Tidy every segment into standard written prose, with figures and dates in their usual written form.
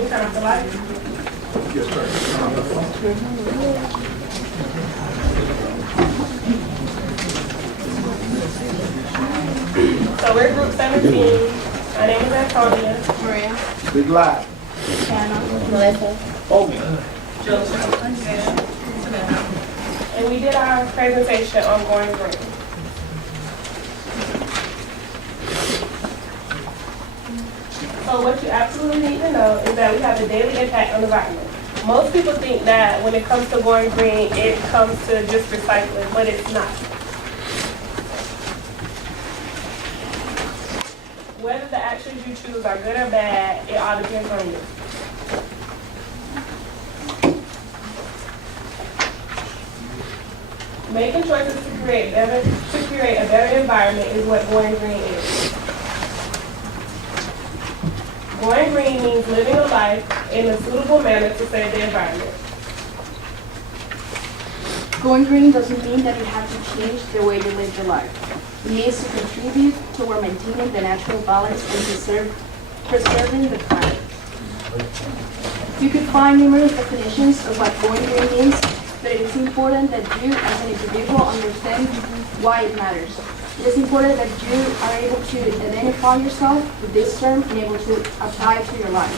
we turn off the light? Yes, So we're group 17. My name is Antonia. Maria. Big lie. Hannah. Melissa. Joseph. And we did our presentation on Going Green. So what you absolutely need to know is that we have a daily impact on the environment. Most people think that when it comes to going green, it comes to just recycling, but it's not. Whether the actions you choose are good or bad, it all depends on you. Making choices to create a better environment is what going green is. Going green means living a life in a suitable manner to save the environment. Going green doesn't mean that you have to change the way you live your life. It means to contribute toward maintaining the natural balance and preserving the planet. You could find numerous definitions of what going green means, but it is important that you as an individual understand why it matters. It is important that you are able to identify yourself with this term and able to apply it to your life.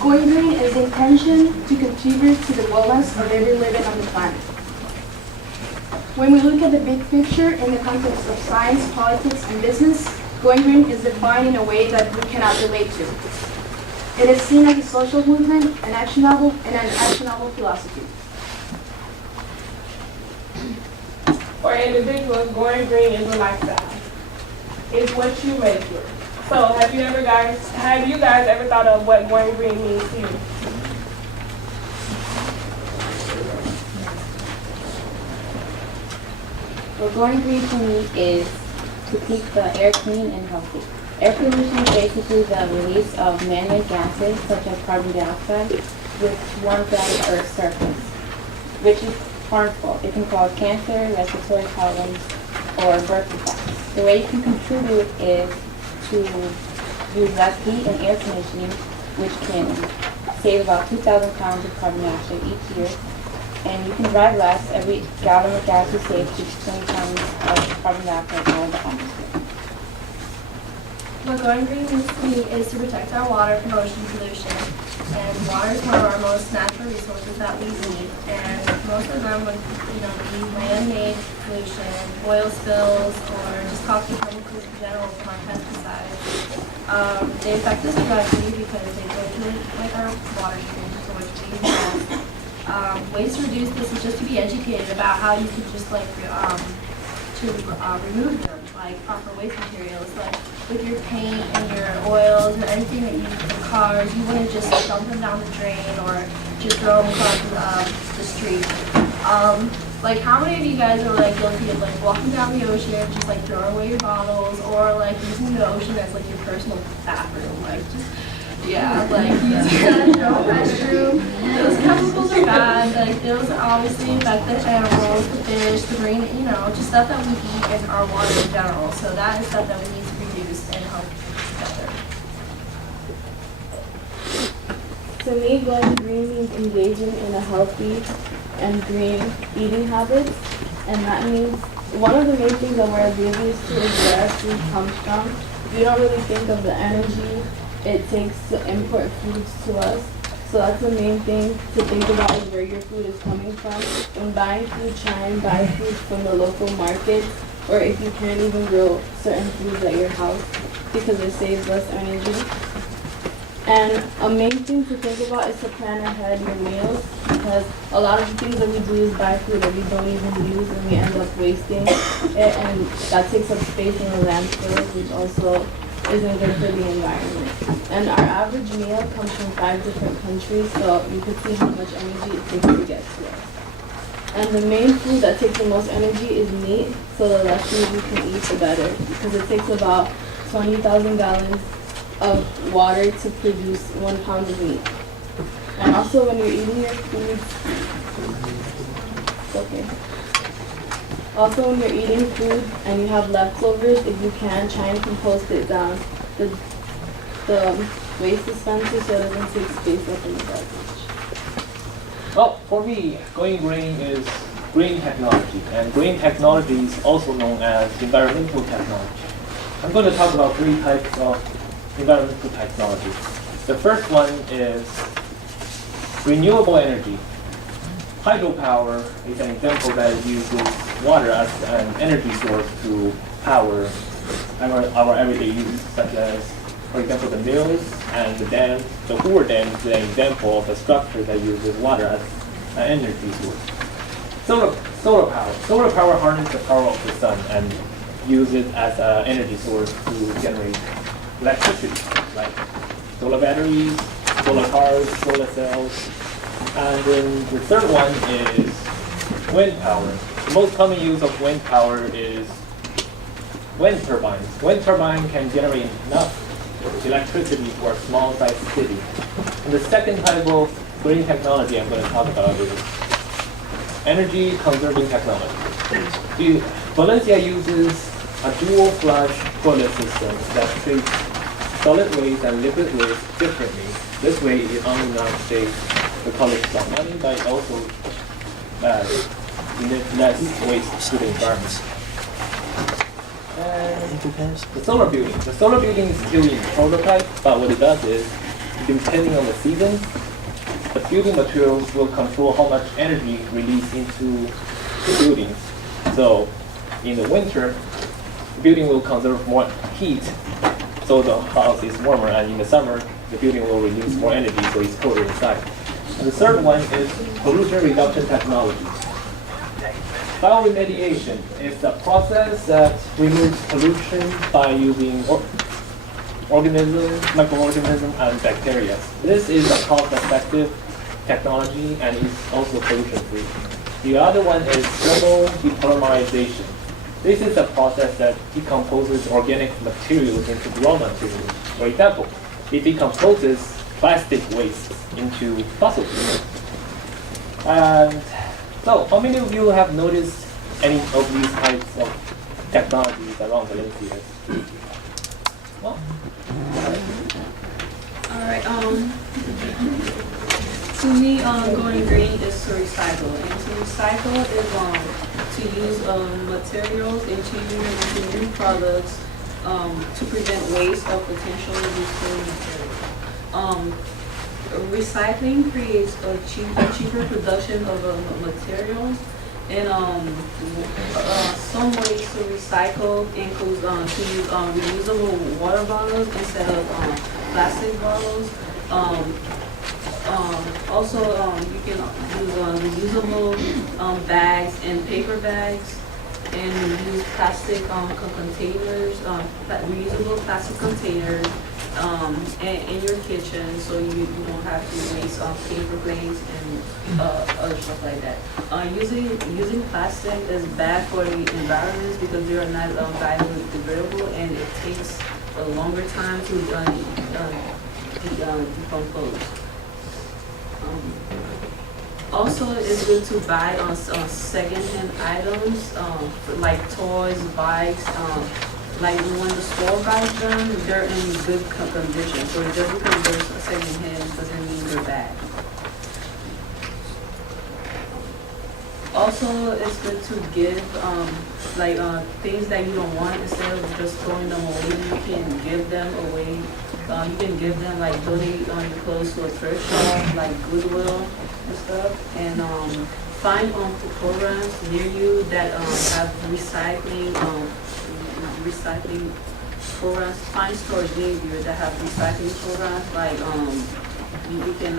Going green is the intention to contribute to the wellness of every living on the planet. When we look at the big picture in the context of science, politics, and business, going green is defined in a way that we cannot relate to. It is seen as a social movement and an actionable philosophy. For individuals, going green is a lifestyle. It's what you make it. So have you guys ever thought of what going green means to you? Well, going green to me is to keep the air clean and healthy. Air pollution is basically the release of man-made gases such as carbon dioxide, which warms out the Earth's surface, which is harmful. It can cause cancer, respiratory problems, or birth defects. The way you can contribute is to use less heat and air conditioning, which can save about 2,000 pounds of carbon dioxide each year. And you can drive less. Every gallon of gas you save keeps 20 pounds of carbon dioxide out of the atmosphere. What going green means to me is to protect our water from ocean pollution. And water is one of our most natural resources that we need. And most of them would, be man-made pollution, oil spills, or just toxic chemicals in general from our pesticides. They affect us directly because they go to our water stream, for which we ingest. Ways to reduce this is just to be educated about how you can just remove them, like proper waste materials, like with your paint and your oils or anything that you use for cars. You wouldn't just dump them down the drain or just throw them across the street. Like how many of you guys are guilty of walking down the ocean, just throwing away your bottles, or using the ocean as your personal bathroom, using your own restroom. Those chemicals are bad. Those obviously affect the animals, the fish, the marine, just stuff that we eat in our water in general. So that is stuff that we need to reduce and help together. To me, going green means engaging in a healthy and green eating habits, and that means one of the main things that we're oblivious to is where our food comes from. We don't really think of the energy it takes to import foods to us. So that's the main thing to think about, is where your food is coming from. When buying food, try and buy food from the local markets, or if you can't even grow certain foods at your house, because it saves less energy. And a main thing to think about is to plan ahead your meals, because a lot of the things that we do is buy food that we don't even use, and we end up wasting it, and that takes up space in the landfills, which also isn't good for the environment. And our average meal comes from 5 different countries, so you can see how much energy it takes to get to us. And the main food that takes the most energy is meat, so the less meat we can eat, the better, because it takes about 20,000 gallons of water to produce 1 pound of meat. And also when you're eating your food, Also, when you're eating food and you have leftovers, if you can, try and compost it down. the waste dispenser so it doesn't take space up in the garbage? Well, for me, going green is green technology, and green technology is also known as environmental technology. I'm going to talk about 3 types of environmental technology. The first one is renewable energy. Hydropower is an example that uses water as an energy source to power our everyday use, such as, for example, the mills and the dams. The Hoover Dam is an example of a structure that uses water as an energy source. Solar power. Solar power harnesses the power of the sun and use it as an energy source to generate electricity, like solar batteries, solar cars, solar cells. And then the third one is wind power. The most common use of wind power is wind turbines. Wind turbine can generate enough electricity for a small-sized city. And the second type of green technology I'm going to talk about is energy conserving technology. Valencia uses a dual flush toilet system that treats solid waste and liquid waste differently. This way, it only not saves the college some money, but it also emits less waste to the environment. And the solar building. The solar building is still in prototype, but what it does is, depending on the season, the building materials will control how much energy released into the building. So, in the winter, the building will conserve more heat, so the house is warmer, and in the summer, the building will release more energy, so it's colder inside. And the third one is pollution reduction technology. Bioremediation is a process that removes pollution by using organisms, microorganisms, and bacteria. This is a cost-effective technology and is also pollution-free. The other one is thermal depolymerization. This is a process that decomposes organic materials into raw materials. For example, it decomposes plastic waste into fossil fuels. And so, how many of you have noticed any of these types of technologies around Valencia? Well, Alright, to me, going green is to recycle. And to recycle is to use materials and changing them into new products to prevent waste of potentially useful materials. Recycling creates a cheaper production of materials, and some ways to recycle includes to use reusable water bottles instead of plastic bottles. Also, you can use reusable bags and paper bags, and use plastic containers, reusable plastic containers in your kitchen, so you don't have to waste paper plates and other stuff like that. Using plastic is bad for the environment because they are not biodegradable, and it takes a longer time to decompose. Also, it's good to buy second-hand items like toys, bikes. Like when the store buys them, they're in good condition. So just because they're second-hand doesn't mean they're bad. Also, it's good to give things that you don't want, instead of just throwing them away. You can give them away. You can give them, like, donate your clothes to a thrift shop, like Goodwill and stuff. And find programs near you that have recycling programs. Find stores near you that have recycling programs. Like you can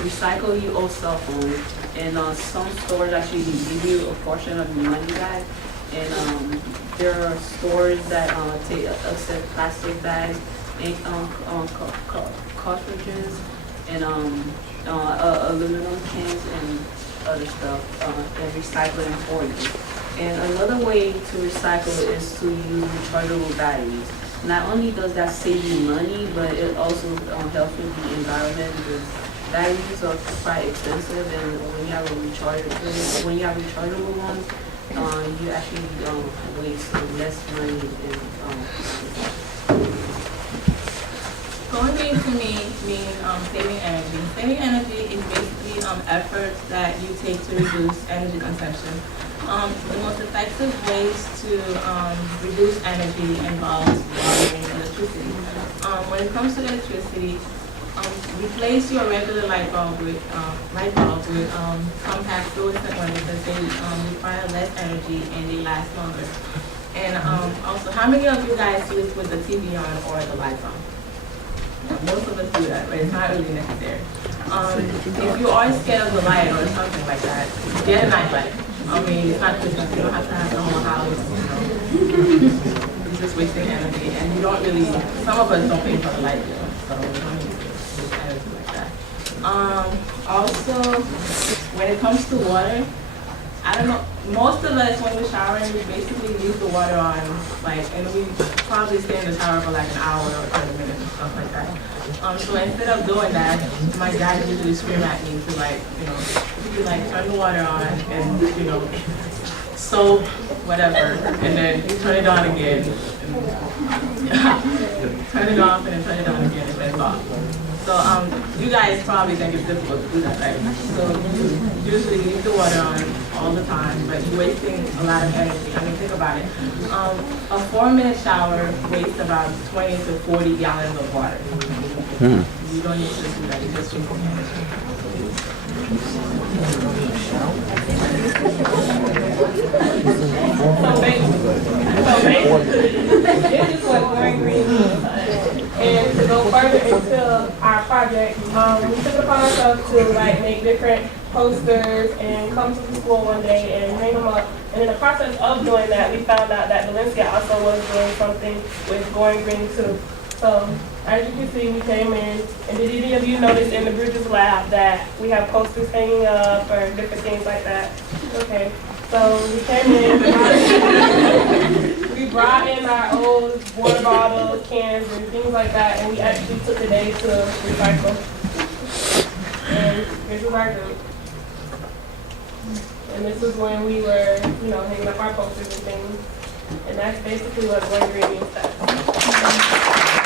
recycle your old cell phone, and some stores actually give you a portion of your money back. And there are stores that accept plastic bags, and cartridges, and aluminum cans and other stuff, and recycle them for you. And another way to recycle is to use rechargeable batteries. Not only does that save you money, but it also helps with the environment, because batteries are quite expensive, and when you have rechargeable ones, you actually waste less money. Going green to me means saving energy. Saving energy is basically efforts that you take to reduce energy consumption. The most effective ways to reduce energy involves water and electricity. When it comes to electricity, replace your regular light bulb with compact fluorescent ones because they require less energy and they last longer. And also, how many of you guys sleep with the TV on or the lights on? Most of us do that, but it's not really necessary. If you are scared of the light or something like that, get a night light. I mean, it's not Christmas, you don't have to have the whole house, It's just wasting energy, and you don't really, some of us don't pay for the light bill, so we don't need to waste energy like that. Also, when it comes to water, I don't know, most of us when we're showering, we basically leave the water on, and we probably stay in the shower for like an hour or 30 minutes and stuff like that. So instead of doing that, my dad usually scream at me to turn the water on and, soap, whatever, and then turn it on again. Turn it off and then turn it on again and then it's off. So you guys probably think it's difficult to do that, right? So you usually leave the water on all the time, but you're wasting a lot of energy. I mean, think about it. A 4-minute shower wastes about 20 to 40 gallons of water. You don't need to do that. You just wasting energy. So basically, this is what going green means. And to go further into our project, we took it upon ourselves to make different posters and come to the school one day and hang them up. And in the process of doing that, we found out that Valencia also was doing something with going green too. So as you can see, we came in, and did any of you notice in the Bridges lab that we have posters hanging up or different things like that? Okay. So we came in, we brought in our old water bottles, cans, and things like that, and we actually took the day to recycle. And this is our group. And this is when we were, hanging up our posters and things. And that's basically what Going Green means to us.